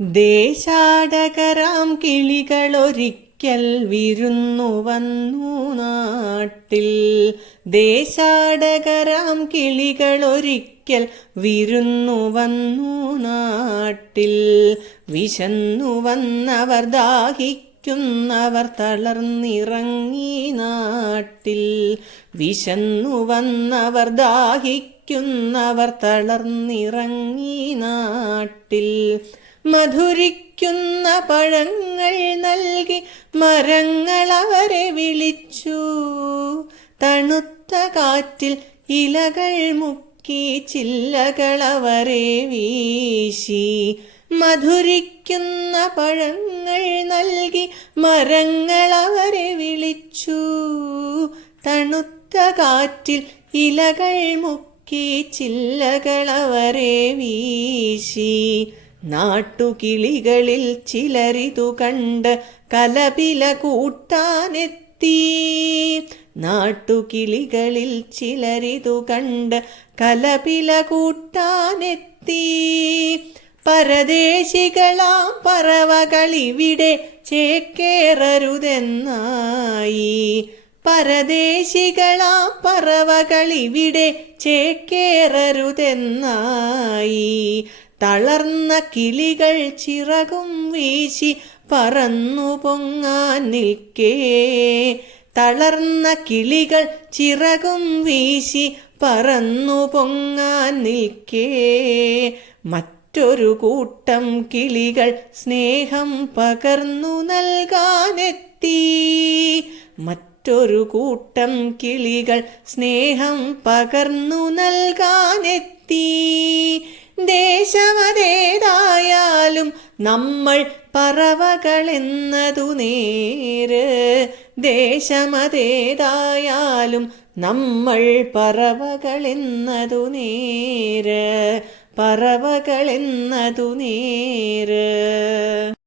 ദേശാടകരാം കിളികളൊരിക്കൽ വിരുന്നു വന്നു നാട്ടിൽ. ദേശാടകരാം കിളികളൊരിക്കൽ വിരുന്നു വന്നു നാട്ടിൽ. വിശന്നു വന്നവർ ദാഹിക്കുന്നവർ തളർന്നിറങ്ങി നാട്ടിൽ. വിശന്നു വന്നവർ ദാഹിക്കുന്നവർ തളർന്നിറങ്ങി നാട്ടിൽ. മധുരിക്കുന്ന പഴങ്ങൾ നൽകി മരങ്ങൾ അവരെ വിളിച്ചു. തണുത്ത കാറ്റിൽ ഇലകൾ മുക്കി ചില്ലകൾ അവരെ വീശി. മധുരിക്കുന്ന പഴങ്ങൾ നൽകി മരങ്ങൾ അവരെ വിളിച്ചു. തണുത്ത കാറ്റിൽ ഇലകൾ മുക്കി ചില്ലകൾ അവരെ വീശി. നാട്ടുകിളികളിൽ ചിലരിതു കണ്ട് കലപില കൂട്ടാനെത്തി. നാട്ടുകിളികളിൽ ചിലരിതു കണ്ട് കലപില കൂട്ടാനെത്തി. പരദേശികളാം പറവകളിവിടെ ചേക്കേറരുതെന്നായി. പരദേശികളാം പറവകളിവിടെ ചേക്കേറരുതെന്നായി. തളർന്ന കിളികൾ ചിറകും വീശി പറന്നു പൊങ്ങാൻ നിൽക്കേ. തളർന്ന കിളികൾ ചിറകും വീശി പറന്നു പൊങ്ങാൻ നിൽക്കേ. മറ്റൊരു കൂട്ടം കിളികൾ സ്നേഹം പകർന്നു നൽകാനെത്തി. മറ്റൊരു കൂട്ടം കിളികൾ സ്നേഹം പകർന്നു നൽകാനെത്തി. ദേശമതേതായാലും നമ്മൾ പറവകളെന്നതു നേര്. ദേശമതേതായാലും നമ്മൾ പറവകളെന്നതു നേര്. പറവകളെന്നതു നേര്.